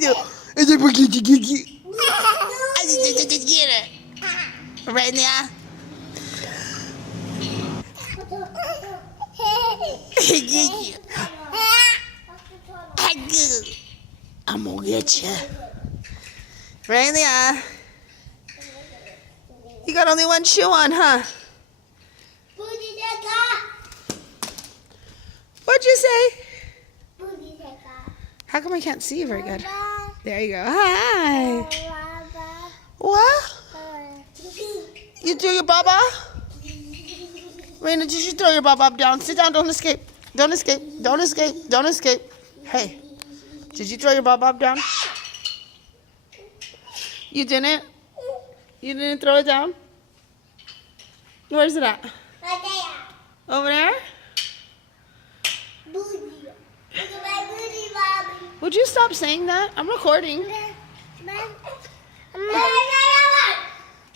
It's a get it. Right now. I'm gonna get you. Right there. You got only one shoe on, huh? What'd you say? How come I can't see you very good? There you go. Hi. What? You threw your baba? Raina, did you throw your baba down? Sit down. Don't escape. Don't escape. Don't escape. Don't escape. Hey. Did you throw your baba down? You didn't? You didn't throw it down? Where's it at? Right there. Over there? Booty. Look at my booty, Mommy. Would you stop saying that? I'm recording.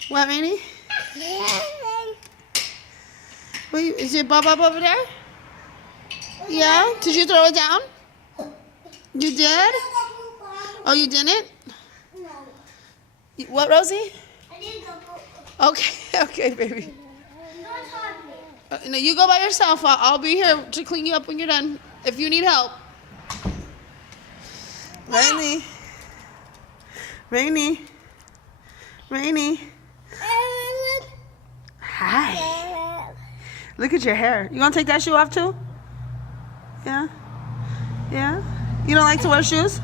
What, Manny? Wait, is your bub over there? Yeah? Did you throw it down? You did? Oh, you didn't? No. What, Rosie? I didn't go poop. Okay, okay, baby. Don't hurt me. No, you go by yourself. I'll be here to clean you up when you're done. If you need help. Rainy. Rainy. Rainy. Hi. Look at your hair. You want to take that shoe off too? Yeah? Yeah? You don't like to wear shoes?